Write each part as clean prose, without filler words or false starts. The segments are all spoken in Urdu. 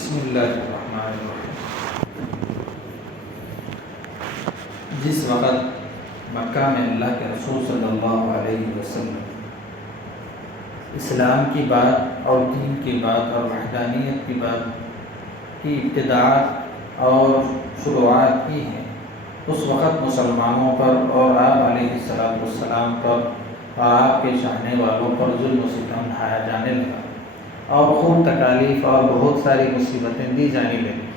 بسم اللہ الرحمن الرحیم۔ جس وقت مکہ میں اللہ کے رسول صلی اللہ علیہ وسلم اسلام کی بات اور دین کی بات اور وحدانیت کی بات کی ابتداءات اور شروعات کی ہیں، اس وقت مسلمانوں پر اور آپ علیہ السلام پر اور آپ کے چاہنے والوں پر ظلم و ستم ڈھایا جانے لگا اور خوب تکالیف اور بہت ساری مصیبتیں دی جانے لگیں۔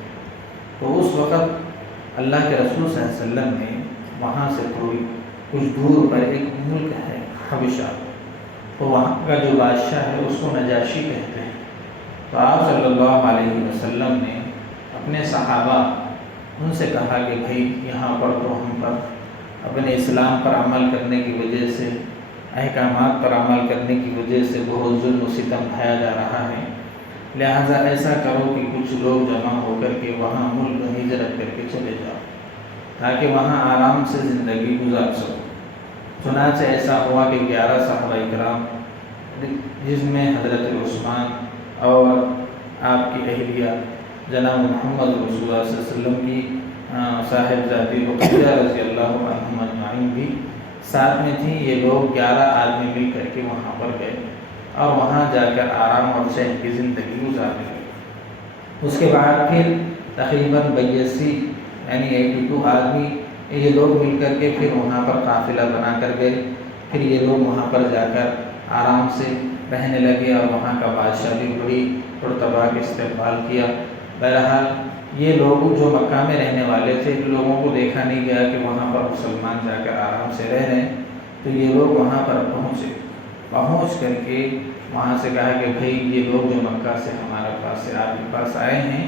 تو اس وقت اللہ کے رسول صلی اللہ علیہ وسلم نے وہاں سے تھوڑی کچھ دور پر ایک ملک ہے حبشہ، تو وہاں کا جو بادشاہ ہے اس کو نجاشی کہتے ہیں۔ تو آپ صلی اللہ علیہ وسلم نے اپنے صحابہ ان سے کہا کہ بھائی یہاں پر تو ہم پر اپنے اسلام پر عمل کرنے کی وجہ سے، احکامات پر عمل کرنے کی وجہ سے بہت ظلم و ستم ڈھایا جا رہا ہے، لہٰذا ایسا کرو کہ کچھ لوگ جمع ہو کر کے وہاں ملک ہجرت کر کے چلے جاؤ تاکہ وہاں آرام سے زندگی گزار سکو۔ چنانچہ ایسا ہوا کہ 11 صحابہ کرام، جس میں حضرت عثمان اور آپ کی اہلیہ جناب محمد رسول اللہ صلی اللہ علیہ وسلم کی صاحبزادی رقیہ رضی اللہ عنہم اجمعین بھی ساتھ میں تھیں، یہ لوگ 11 آدمی مل کر کے وہاں پر گئے اور وہاں جا کر آرام اور چین کی زندگی گزارنے لگے۔ اس کے بعد پھر تقریباً 82 یعنی 82 آدمی یہ لوگ مل کر کے پھر وہاں پر قافلہ بنا کر گئے۔ پھر یہ لوگ وہاں پر جا کر آرام سے رہنے لگے اور وہاں کا بادشاہ بھی بڑی پرتباہ استقبال کیا۔ بہرحال یہ لوگ جو مکہ میں رہنے والے تھے، لوگوں کو دیکھا نہیں گیا کہ وہاں پر مسلمان جا کر آرام سے رہ رہے ہیں، تو یہ لوگ وہاں پر پہنچ کر کے وہاں سے کہا کہ بھائی یہ لوگ جو مکہ سے ہمارے پاس سے آپ کے پاس آئے ہیں،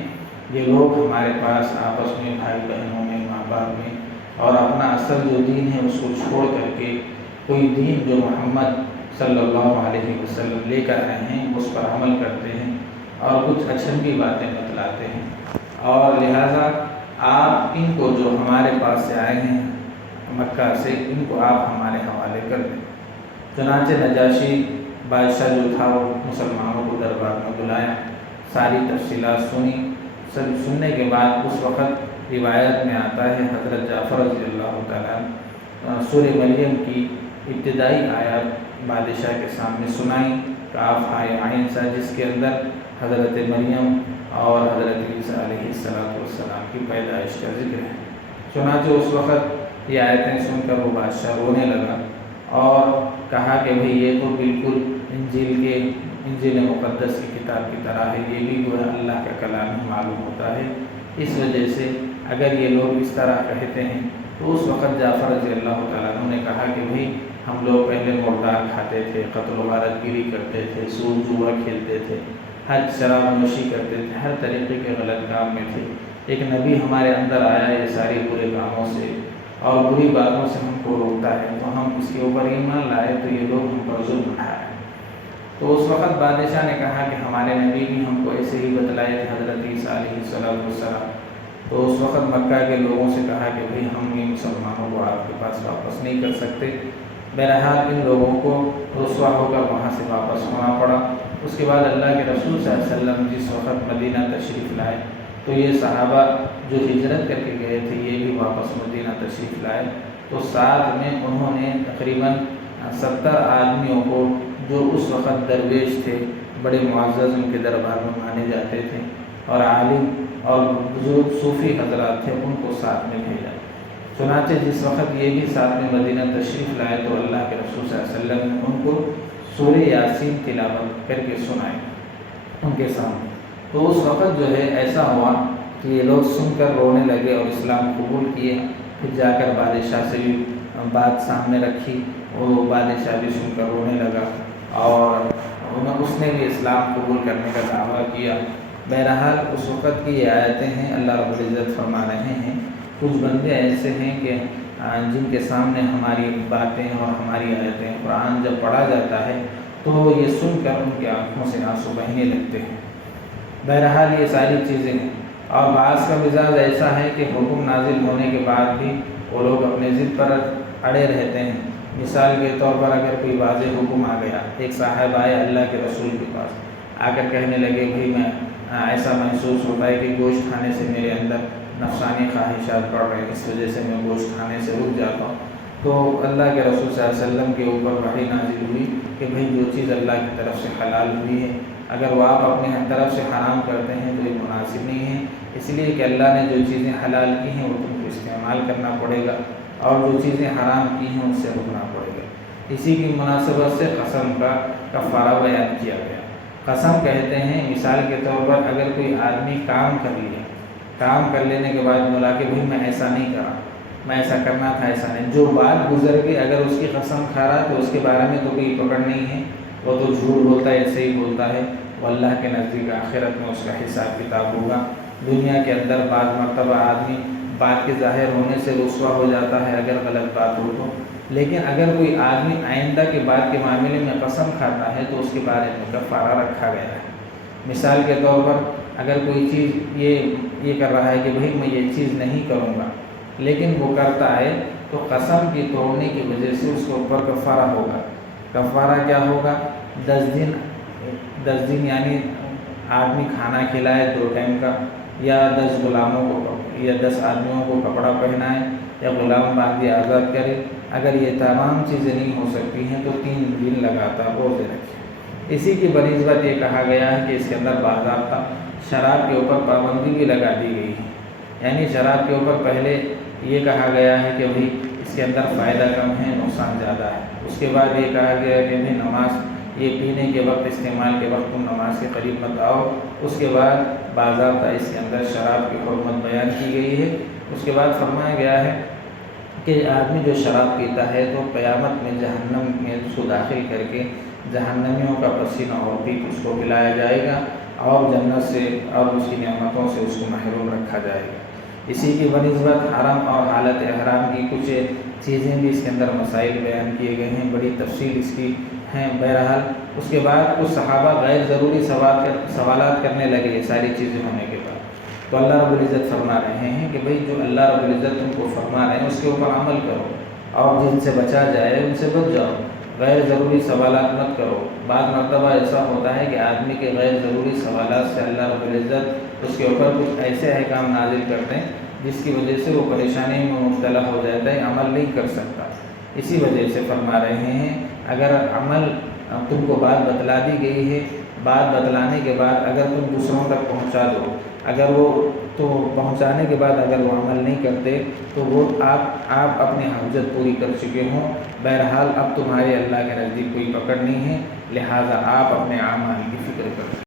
یہ لوگ ہمارے پاس آپس میں بھائی بہنوں میں ماں باپ میں اور اپنا اصل جو دین ہے اس کو چھوڑ کر کے کوئی دین جو محمد صلی اللہ علیہ وسلم لے کر آئے ہیں اس پر عمل کرتے ہیں اور کچھ اچھنبی باتیں بتلاتے ہیں، اور لہٰذا آپ ان کو جو ہمارے پاس سے آئے ہیں مکہ سے، ان کو آپ ہمارے حوالے کر دیں۔ چنانچہ نجاشی بادشاہ جو تھا وہ مسلمانوں کو دربار میں بلایا، ساری تفصیلات سننے کے بعد اس وقت روایت میں آتا ہے حضرت جعفر رضی اللہ تعالیٰ سورہ مریم کی ابتدائی آیات بادشاہ کے سامنے سنائی، کاف ہائے عین سا، جس کے اندر حضرت مریم اور حضرت عیسیٰ علیہ السلام کی پیدائش کا ذکر ہے۔ چنانچہ اس وقت یہ آیتیں سن کر وہ بادشاہ رونے لگا اور کہا کہ بھئی یہ تو بالکل انجیل مقدس کی کتاب کی طرح ہے، یہ بھی جو ہے اللہ کا کلام ہی معلوم ہوتا ہے، اس وجہ سے اگر یہ لوگ اس طرح کہتے ہیں۔ تو اس وقت جعفر رضی اللہ تعالیٰ عنہ نے کہا کہ بھئی ہم لوگ پہلے مردار کھاتے تھے، قتل و غارت گیری کرتے تھے، سود جوا کھیلتے تھے، ہر شراب نوشی کرتے تھے، ہر طریقے کے غلط کام میں تھے۔ ایک نبی ہمارے اندر آیا یہ ساری برے کاموں سے اور بری باتوں سے ہم کو روکتا ہے، تو ہم اس کے اوپر ایمان لائے تو یہ لوگ ہم پر ظلم اٹھائے۔ تو اس وقت بادشاہ نے کہا کہ ہمارے نبی بھی ہم کو ایسے ہی بتلائے تھے، حضرت عیسیٰ علیہ السلام۔ تو اس وقت مکہ کے لوگوں سے کہا کہ بھئی ہم یہ مسلمانوں کو آپ کے پاس واپس نہیں کر سکتے۔ بہرحال ان لوگوں کو رسوا ہو کر وہاں سے واپس ہونا پڑا۔ اس کے بعد اللہ کے رسول صلی اللہ علیہ وسلم جس وقت مدینہ تشریف لائے تو یہ صحابہ جو ہجرت کر کے گئے تھے یہ بھی واپس مدینہ تشریف لائے، تو ساتھ میں انہوں نے تقریباً 70 آدمیوں کو جو اس وقت درویش تھے، بڑے معزز ان کے دربار میں مانے جاتے تھے اور عالم اور بزرگ صوفی حضرات تھے، ان کو ساتھ میں بھیجا۔ چنانچہ جس وقت یہ بھی ساتھ میں مدینہ تشریف لائے تو اللہ کے رسول صلی اللہ علیہ وسلم نے ان کو سورہ یاسین تلاوت کر کے سنائی ان کے سامنے۔ تو اس وقت جو ہے ایسا ہوا کہ یہ لوگ سن کر رونے لگے اور اسلام قبول کیے۔ پھر جا کر بادشاہ سے بھی بات سامنے رکھی، وہ بادشاہ بھی سن کر رونے لگا اور اس نے بھی اسلام قبول کرنے کا دعویٰ کیا۔ بہرحال اس وقت کی یہ آیتیں ہیں، اللہ رب العزت فرما رہے ہیں کچھ بندے ایسے ہیں کہ جن کے سامنے ہماری باتیں اور ہماری آیتیں قرآن جب پڑھا جاتا ہے تو یہ سن کر ان کی آنکھوں سے آنسو بہنے لگتے ہیں۔ بہرحال یہ ساری چیزیں ہیں، اور بعض کا مزاج ایسا ہے کہ حکم نازل ہونے کے بعد بھی وہ لوگ اپنے ضد پر اڑے رہتے ہیں۔ مثال کے طور پر اگر کوئی واضح حکم آ گیا، ایک صاحب آئے اللہ کے رسول کے پاس، آ کر کہنے لگے کہ میں ایسا محسوس ہوتا ہے کہ گوشت کھانے سے میرے اندر نفسانی خواہشات بڑھ رہے ہیں، اس وجہ سے میں گوشت کھانے سے رک جاتا ہوں۔ تو اللہ کے رسول صلی اللہ علیہ وسلم کے اوپر وحی نازل ہوئی کہ بھئی جو چیز اللہ کی طرف سے حلال ہوئی ہے، اگر وہ آپ اپنی طرف سے حرام کرتے ہیں تو یہ مناسب نہیں ہے، اس لیے کہ اللہ نے جو چیزیں حلال کی ہیں وہ تم کو استعمال کرنا پڑے گا، اور جو چیزیں حرام کی ہیں ان سے رکنا پڑے گا۔ اسی کی مناسبت سے قسم کا کفارہ بیان کیا گیا۔ قسم کہتے ہیں مثال کے طور پر اگر کوئی آدمی کام کر لیا، کام کر لینے کے بعد بولا کہ بھئی میں ایسا نہیں کرا، میں ایسا کرنا تھا، ایسا نہیں، جو بات گزر گئی اگر اس کی قسم کھا رہا تو اس کے بارے میں تو کوئی پکڑ نہیں ہے، وہ تو جھوٹ بولتا ہے، ایسے ہی بولتا ہے، وہ اللہ کے نزدیک آخرت میں اس کا حساب کتاب ہوگا۔ دنیا کے اندر بعض مرتبہ آدمی بات کے ظاہر ہونے سے رسوا ہو جاتا ہے اگر غلط بات ہو تو، لیکن اگر کوئی آدمی آئندہ کے بات کے معاملے میں قسم کھاتا ہے تو اس کے بارے میں کفارہ رکھا گیا ہے۔ مثال کے طور پر اگر کوئی چیز یہ کر رہا ہے کہ بھئی میں یہ چیز نہیں کروں گا، لیکن وہ کرتا ہے تو قسم کی توڑنے کی وجہ سے اس کے اوپر کفارہ ہوگا۔ کفارہ کیا ہوگا؟ 10 دن یعنی آدمی کھانا کھلائے 2 ٹائم کا، یا 10 غلاموں کو یا 10 آدمیوں کو کپڑا پہنائے، یا غلام باندھی آزاد کرے۔ اگر یہ تمام چیزیں نہیں ہو سکتی ہیں تو 3 دن لگاتار روزے رکھیں۔ اسی کی بنسبت یہ کہا گیا ہے کہ اس کے اندر باضابطہ شراب کے اوپر پابندی بھی لگا دی گئی ہے، یعنی شراب کے اوپر پہلے یہ کہا گیا ہے کہ بھئی اس کے اندر فائدہ کم ہے، نقصان زیادہ ہے۔ اس کے بعد یہ کہا گیا کہ بھئی نماز یہ پینے کے وقت، استعمال کے وقت تم نماز کے قریب مت آؤ۔ اس کے بعد باضابطہ اس کے اندر شراب کی حرمت بیان کی گئی ہے۔ اس کے بعد فرمایا گیا ہے کہ آدمی جو شراب پیتا ہے تو قیامت میں جہنم میں اس کو داخل کر کے جہنمیوں کا پسینہ اور پیپ اس کو پلایا جائے گا، اور جنت سے اور اس کی نعمتوں سے اس کو محروم رکھا جائے گا۔ اسی کی بنسبت حرم اور حالت احرام کی کچھ چیزیں بھی اس کے اندر مسائل بیان کیے گئے ہیں، بڑی تفصیل اس کی ہیں۔ بہرحال اس کے بعد کچھ صحابہ غیر ضروری سوالات کرنے لگے یہ ساری چیزیں ہونے کے بعد، تو اللہ رب العزت فرما رہے ہیں کہ بھئی جو اللہ رب العزت تم کو فرما رہے ہیں اس کے اوپر عمل کرو، اور جن سے بچا جائے ان سے بچ جاؤ، غیر ضروری سوالات مت کرو۔ بعض مرتبہ ایسا ہوتا ہے کہ آدمی کے غیر ضروری سوالات سے اللہ رب العزت اس کے اوپر کچھ ایسے احکام نازل کرتے ہیں جس کی وجہ سے وہ پریشانی میں مبتلا ہو جاتا ہے، عمل نہیں کر سکتا۔ اسی وجہ سے فرما رہے ہیں اگر عمل تم کو بات بتلا دی گئی ہے، بات بتلانے کے بعد اگر تم دوسروں تک پہنچا دو، اگر وہ تو پہنچانے کے بعد اگر وہ عمل نہیں کرتے تو وہ آپ اپنی حاجت پوری کر چکے ہوں۔ بہرحال اب تمہارے اللہ کے نزدیک کوئی پکڑ نہیں ہے، لہٰذا آپ اپنے اعمال کی فکر کریں۔